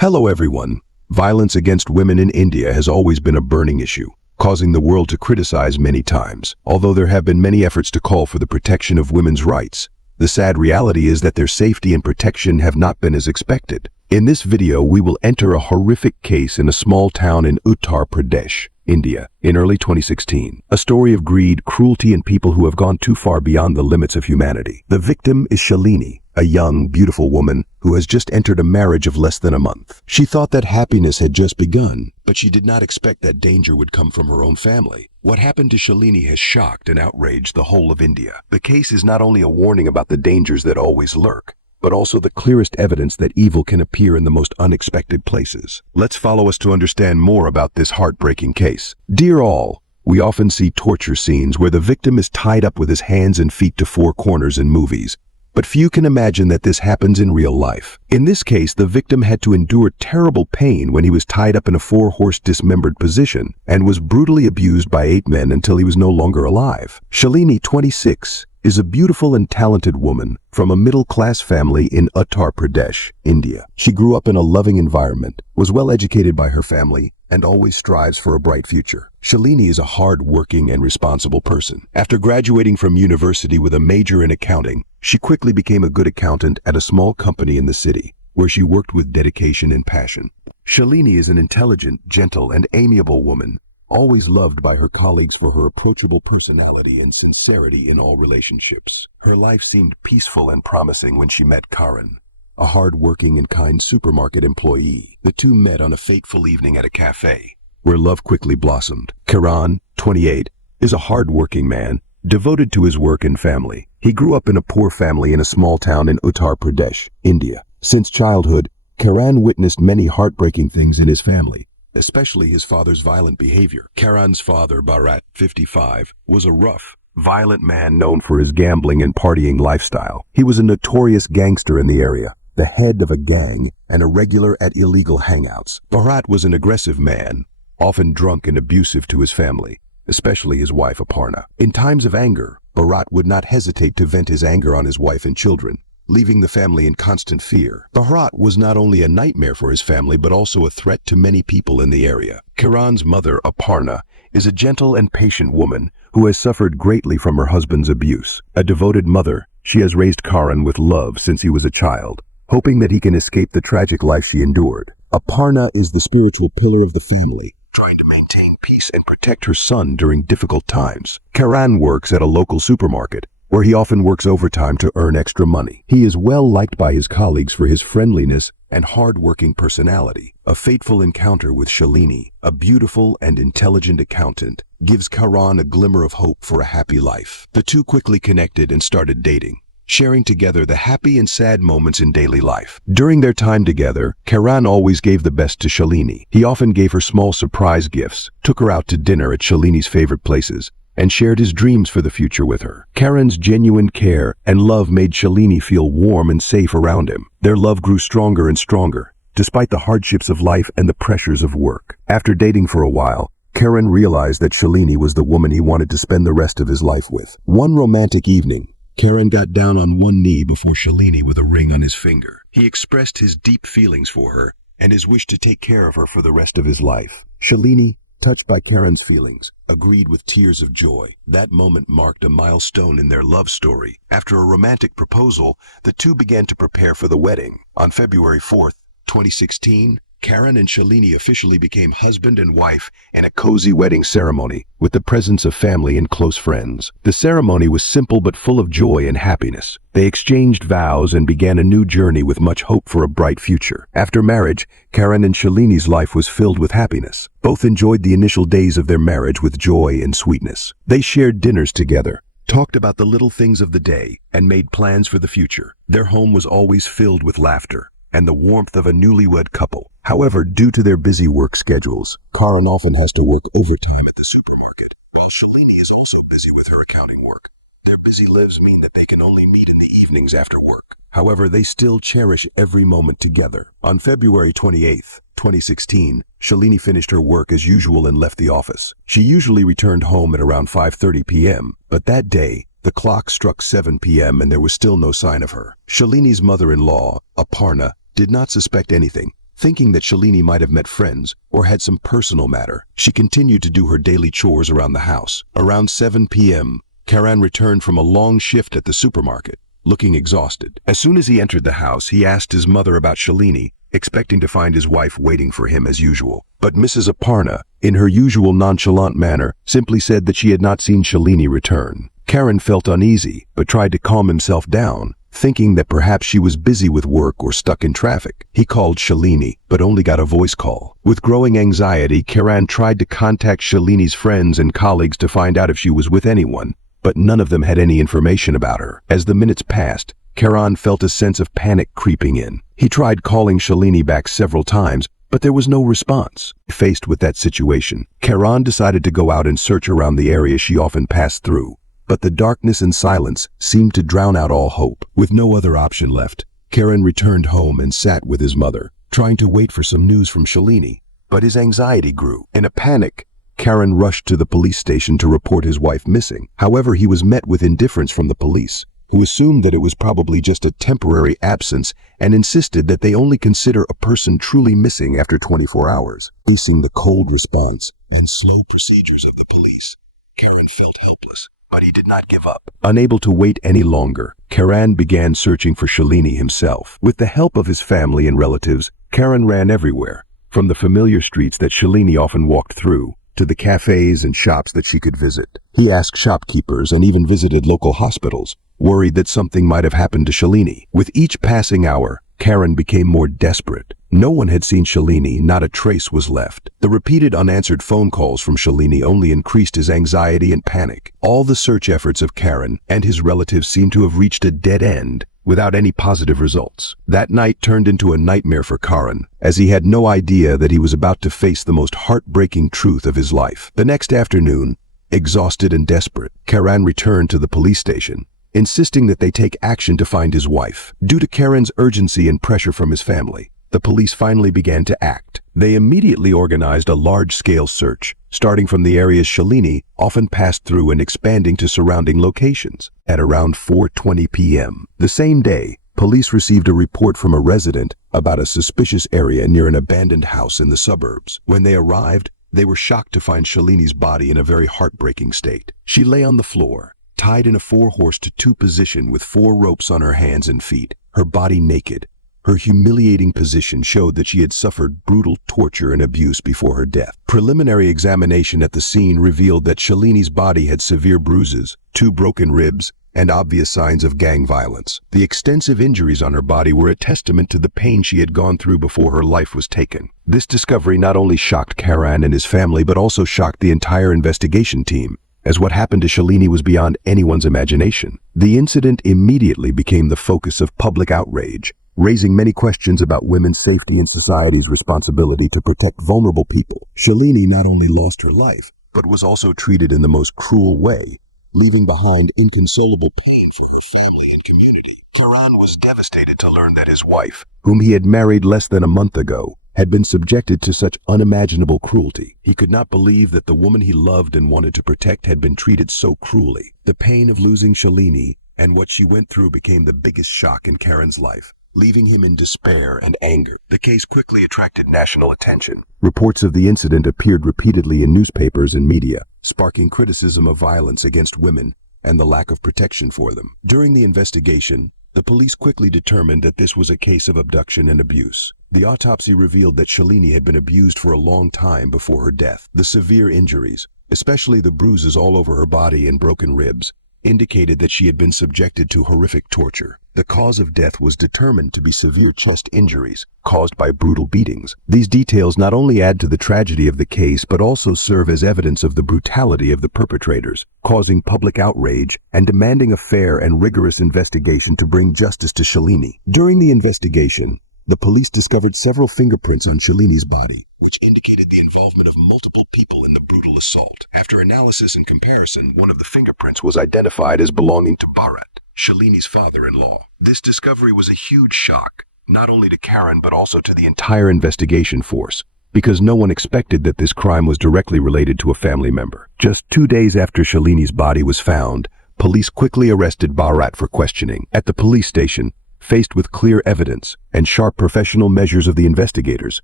Hello everyone. Violence against women in India has always been a burning issue, causing the world to criticize many times. Although there have been many efforts to call for the protection of women's rights, the sad reality is that their safety and protection have not been as expected. In this video, we will enter a horrific case in a small town in Uttar Pradesh, India, in early 2016. A story of greed, cruelty, and people who have gone too far beyond the limits of humanity. The victim is Shalini, a young, beautiful woman who has just entered a marriage of less than a month. She thought that happiness had just begun, but she did not expect that danger would come from her own family. What happened to Shalini has shocked and outraged the whole of India. The case is not only a warning about the dangers that always lurk, but also the clearest evidence that evil can appear in the most unexpected places. Let's follow us to understand more about this heartbreaking case. Dear all, we often see torture scenes where the victim is tied up with his hands and feet to four corners in movies. But few can imagine that this happens in real life. In this case, the victim had to endure terrible pain when he was tied up in a four-horse dismembered position and was brutally abused by 8 men until he was no longer alive. Shalini, 26, is a beautiful and talented woman from a middle-class family in Uttar Pradesh, India. She grew up in a loving environment, was well educated by her family, and always strives for a bright future. Shalini is a hard-working and responsible person. After graduating from university with a major in accounting, she quickly became a good accountant at a small company in the city, where she worked with dedication and passion. Shalini is an intelligent, gentle, and amiable woman, always loved by her colleagues for her approachable personality and sincerity in all relationships. Her life seemed peaceful and promising when she met Karan, a hard-working and kind supermarket employee. The two met on a fateful evening at a cafe, where love quickly blossomed. Karan, 28, is a hard-working man, devoted to his work and family. He grew up in a poor family in a small town in Uttar Pradesh, India. Since childhood, Karan witnessed many heartbreaking things in his family, especially his father's violent behavior. Karan's father, Bharat, 55, was a rough, violent man known for his gambling and partying lifestyle. He was a notorious gangster in the area, the head of a gang, and a regular at illegal hangouts. Bharat was an aggressive man, often drunk and abusive to his family, especially his wife Aparna. In times of anger, Bharat would not hesitate to vent his anger on his wife and children, leaving the family in constant fear. Bharat was not only a nightmare for his family but also a threat to many people in the area. Karan's mother, Aparna, is a gentle and patient woman who has suffered greatly from her husband's abuse. A devoted mother, she has raised Karan with love since he was a child, hoping that he can escape the tragic life she endured. Aparna is the spiritual pillar of the family, trying to maintain peace and protect her son during difficult times. Karan works at a local supermarket, where he often works overtime to earn extra money. He is well liked by his colleagues for his friendliness and hard-working personality. A fateful encounter with Shalini, a beautiful and intelligent accountant, gives Karan a glimmer of hope for a happy life. The two quickly connected and started dating, sharing together the happy and sad moments in daily life. During their time together, Karan always gave the best to Shalini. He often gave her small surprise gifts, took her out to dinner at Shalini's favorite places, and shared his dreams for the future with her. Karan's genuine care and love made Shalini feel warm and safe around him. Their love grew stronger and stronger, despite the hardships of life and the pressures of work. After dating for a while, Karan realized that Shalini was the woman he wanted to spend the rest of his life with. One romantic evening, Karan got down on one knee before Shalini with a ring on his finger. He expressed his deep feelings for her and his wish to take care of her for the rest of his life. Shalini, touched by Karan's feelings, agreed with tears of joy. That moment marked a milestone in their love story. After a romantic proposal, the two began to prepare for the wedding. On February 4th, 2016, Karan and Shalini officially became husband and wife in a cozy wedding ceremony with the presence of family and close friends. The ceremony was simple but full of joy and happiness. They exchanged vows and began a new journey with much hope for a bright future. After marriage, Karan and Shalini's life was filled with happiness. Both enjoyed the initial days of their marriage with joy and sweetness. They shared dinners together, talked about the little things of the day, and made plans for the future. Their home was always filled with laughter and the warmth of a newlywed couple. However, due to their busy work schedules, Karan often has to work overtime at the supermarket, while Shalini is also busy with her accounting work. Their busy lives mean that they can only meet in the evenings after work. However, they still cherish every moment together. On February 28th, 2016, Shalini finished her work as usual and left the office. She usually returned home at around 5:30 p.m., but that day, the clock struck 7 p.m. and there was still no sign of her. Shalini's mother-in-law, Aparna, did not suspect anything, thinking that Shalini might have met friends or had some personal matter. She continued to do her daily chores around the house. Around 7 p.m., Karan returned from a long shift at the supermarket, looking exhausted. As soon as he entered the house, he asked his mother about Shalini, expecting to find his wife waiting for him as usual. But Mrs. Aparna, in her usual nonchalant manner, simply said that she had not seen Shalini return. Karan felt uneasy, but tried to calm himself down, thinking that perhaps she was busy with work or stuck in traffic. He called Shalini, but only got a voice call. With growing anxiety, Karan tried to contact Shalini's friends and colleagues to find out if she was with anyone, but none of them had any information about her. As the minutes passed, Karan felt a sense of panic creeping in. He tried calling Shalini back several times, but there was no response. Faced with that situation, Karan decided to go out and search around the area she often passed through. But the darkness and silence seemed to drown out all hope. With no other option left, Karan returned home and sat with his mother, trying to wait for some news from Shalini. But his anxiety grew. In a panic, Karan rushed to the police station to report his wife missing. However, he was met with indifference from the police, who assumed that it was probably just a temporary absence and insisted that they only consider a person truly missing after 24 hours. Facing the cold response and slow procedures of the police, Karan felt helpless. But he did not give up. Unable to wait any longer, Karan began searching for Shalini himself. With the help of his family and relatives, Karan ran everywhere, from the familiar streets that Shalini often walked through, to the cafes and shops that she could visit. He asked shopkeepers and even visited local hospitals, worried that something might have happened to Shalini. With each passing hour, Karan became more desperate. No one had seen Shalini, not a trace was left. The repeated unanswered phone calls from Shalini only increased his anxiety and panic. All the search efforts of Karan and his relatives seemed to have reached a dead end, without any positive results. That night turned into a nightmare for Karan, as he had no idea that he was about to face the most heartbreaking truth of his life. The next afternoon, exhausted and desperate, Karan returned to the police station, insisting that they take action to find his wife. Due to Karan's urgency and pressure from his family, the police finally began to act. They immediately organized a large-scale search, starting from the areas Shalini often passed through and expanding to surrounding locations. At around 4:20 p.m. the same day, police received a report from a resident about a suspicious area near an abandoned house in the suburbs. When they arrived, they were shocked to find Shalini's body in a very heartbreaking state. She lay on the floor, tied in a 4-horse-to-2 position with 4 ropes on her hands and feet, her body naked. Her humiliating position showed that she had suffered brutal torture and abuse before her death. Preliminary examination at the scene revealed that Shalini's body had severe bruises, 2 broken ribs, and obvious signs of gang violence. The extensive injuries on her body were a testament to the pain she had gone through before her life was taken. This discovery not only shocked Karan and his family, but also shocked the entire investigation team, as what happened to Shalini was beyond anyone's imagination. The incident immediately became the focus of public outrage, raising many questions about women's safety and society's responsibility to protect vulnerable people. Shalini not only lost her life, but was also treated in the most cruel way, leaving behind inconsolable pain for her family and community. Karan was devastated to learn that his wife, whom he had married less than a month ago, had been subjected to such unimaginable cruelty. He could not believe that the woman he loved and wanted to protect had been treated so cruelly. The pain of losing Shalini and what she went through became the biggest shock in Karan's life, leaving him in despair and anger. The case quickly attracted national attention. Reports of the incident appeared repeatedly in newspapers and media, sparking criticism of violence against women and the lack of protection for them. During the investigation, the police quickly determined that this was a case of abduction and abuse. The autopsy revealed that Shalini had been abused for a long time before her death. The severe injuries, especially the bruises all over her body and broken ribs, indicated that she had been subjected to horrific torture. The cause of death was determined to be severe chest injuries caused by brutal beatings. These details not only add to the tragedy of the case, but also serve as evidence of the brutality of the perpetrators, causing public outrage and demanding a fair and rigorous investigation to bring justice to Shalini. During the investigation, the police discovered several fingerprints on Shalini's body, which indicated the involvement of multiple people in the brutal assault. After analysis and comparison, one of the fingerprints was identified as belonging to Bharat, Shalini's father-in-law. This discovery was a huge shock, not only to Karan but also to the entire investigation force, because no one expected that this crime was directly related to a family member. Just 2 days after Shalini's body was found, police quickly arrested Bharat for questioning. At the police station, Faced with clear evidence and sharp professional measures of the investigators,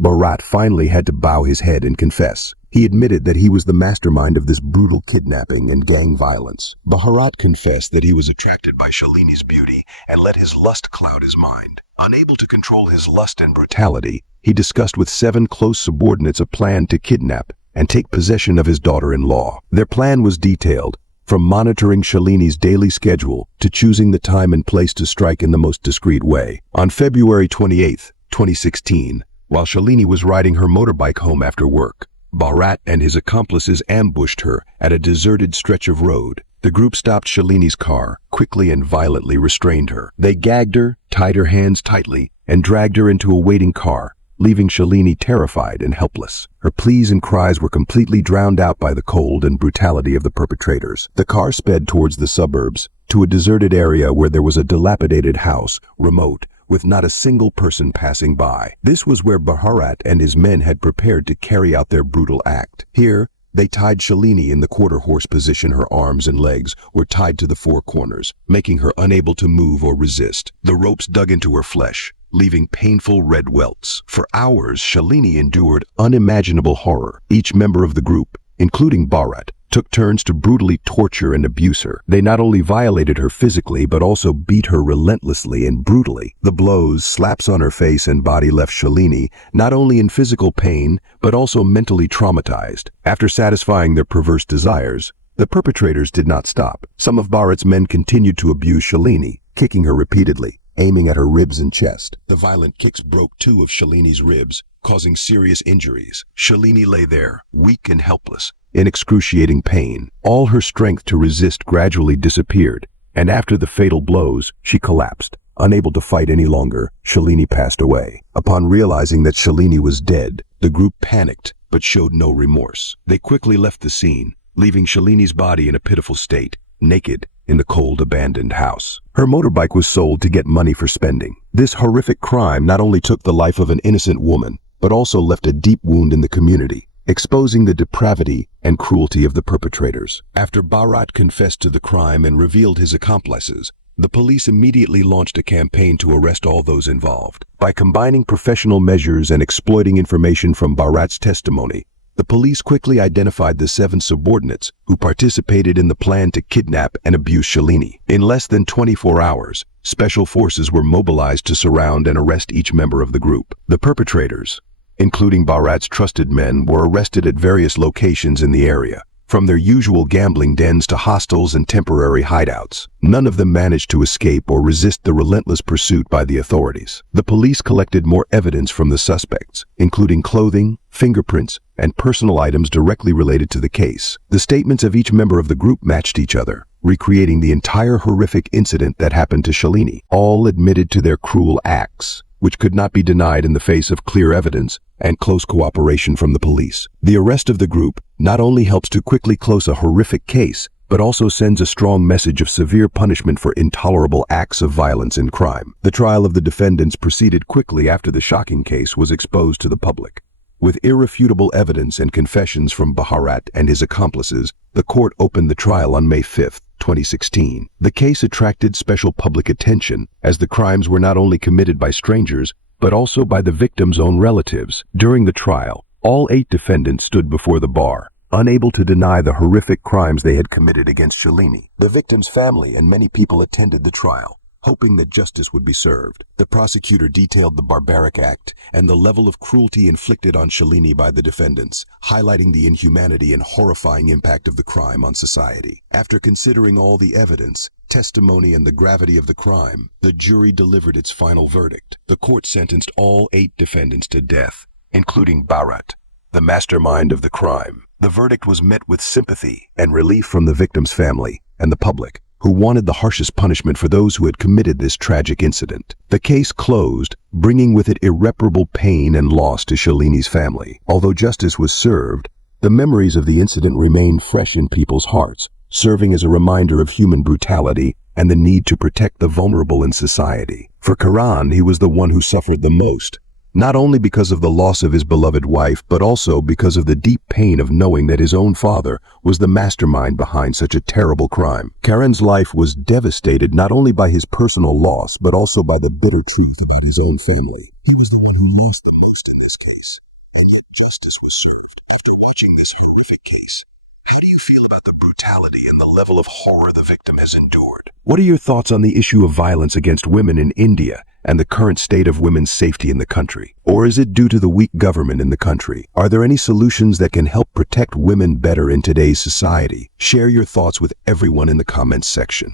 Bharat finally had to bow his head and confess. He admitted that he was the mastermind of this brutal kidnapping and gang violence. Bharat confessed that he was attracted by Shalini's beauty and let his lust cloud his mind. Unable to control his lust and brutality, he discussed with 7 close subordinates a plan to kidnap and take possession of his daughter-in-law. Their plan was detailed, from monitoring Shalini's daily schedule to choosing the time and place to strike in the most discreet way. On February 28, 2016, while Shalini was riding her motorbike home after work, Bharat and his accomplices ambushed her at a deserted stretch of road. The group stopped Shalini's car, quickly and violently restrained her. They gagged her, tied her hands tightly, and dragged her into a waiting car, leaving Shalini terrified and helpless. Her pleas and cries were completely drowned out by the cold and brutality of the perpetrators. The car sped towards the suburbs, to a deserted area where there was a dilapidated house, remote, with not a single person passing by. This was where Bharat and his men had prepared to carry out their brutal act. Here, they tied Shalini in the quarter-horse position. Her arms and legs were tied to the 4 corners, making her unable to move or resist. The ropes dug into her flesh, leaving painful red welts. For hours, Shalini endured unimaginable horror. Each member of the group, including Bharat, took turns to brutally torture and abuse her. They not only violated her physically, but also beat her relentlessly and brutally. The blows, slaps on her face and body left Shalini not only in physical pain, but also mentally traumatized. After satisfying their perverse desires, the perpetrators did not stop. Some of Bharat's men continued to abuse Shalini, kicking her repeatedly, aiming at her ribs and chest. The violent kicks broke 2 of Shalini's ribs, causing serious injuries. Shalini lay there, weak and helpless, in excruciating pain. All her strength to resist gradually disappeared, and after the fatal blows, she collapsed. Unable to fight any longer, Shalini passed away. Upon realizing that Shalini was dead, the group panicked but showed no remorse. They quickly left the scene, leaving Shalini's body in a pitiful state, naked, in the cold, abandoned house. Her motorbike was sold to get money for spending. This horrific crime not only took the life of an innocent woman, but also left a deep wound in the community, exposing the depravity and cruelty of the perpetrators. After Bharat confessed to the crime and revealed his accomplices, the police immediately launched a campaign to arrest all those involved. By combining professional measures and exploiting information from Bharat's testimony, the police quickly identified the 7 subordinates who participated in the plan to kidnap and abuse Shalini. In less than 24 hours, special forces were mobilized to surround and arrest each member of the group. The perpetrators, including Bharat's trusted men, were arrested at various locations in the area, from their usual gambling dens to hostels and temporary hideouts. None of them managed to escape or resist the relentless pursuit by the authorities. The police collected more evidence from the suspects, including clothing, fingerprints, and personal items directly related to the case. The statements of each member of the group matched each other, recreating the entire horrific incident that happened to Shalini. All admitted to their cruel acts, which could not be denied in the face of clear evidence and close cooperation from the police. The arrest of the group not only helps to quickly close a horrific case, but also sends a strong message of severe punishment for intolerable acts of violence and crime. The trial of the defendants proceeded quickly after the shocking case was exposed to the public. With irrefutable evidence and confessions from Bharat and his accomplices, the court opened the trial on May 5, 2016. The case attracted special public attention, as the crimes were not only committed by strangers, but also by the victim's own relatives. During the trial, all 8 defendants stood before the bar, unable to deny the horrific crimes they had committed against Shalini. The victim's family and many people attended the trial, hoping that justice would be served. The prosecutor detailed the barbaric act and the level of cruelty inflicted on Shalini by the defendants, highlighting the inhumanity and horrifying impact of the crime on society. After considering all the evidence, testimony, and the gravity of the crime, the jury delivered its final verdict. The court sentenced all 8 defendants to death, including Bharat, the mastermind of the crime. The verdict was met with sympathy and relief from the victim's family and the public, who wanted the harshest punishment for those who had committed this tragic incident. The case closed, bringing with it irreparable pain and loss to Shalini's family. Although justice was served, the memories of the incident remained fresh in people's hearts, serving as a reminder of human brutality and the need to protect the vulnerable in society. For Karan, he was the one who suffered the most, not only because of the loss of his beloved wife, but also because of the deep pain of knowing that his own father was the mastermind behind such a terrible crime. Karen's life was devastated not only by his personal loss, but also by the bitter truth about his own family. He was the one who lost the most in this case, and yet justice was served. After watching this horrific case, how do you feel about the brutality and the level of horror the victim has endured? What are your thoughts on the issue of violence against women in India and the current state of women's safety in the country? Or is it due to the weak government in the country? Are there any solutions that can help protect women better in today's society? Share your thoughts with everyone in the comments section.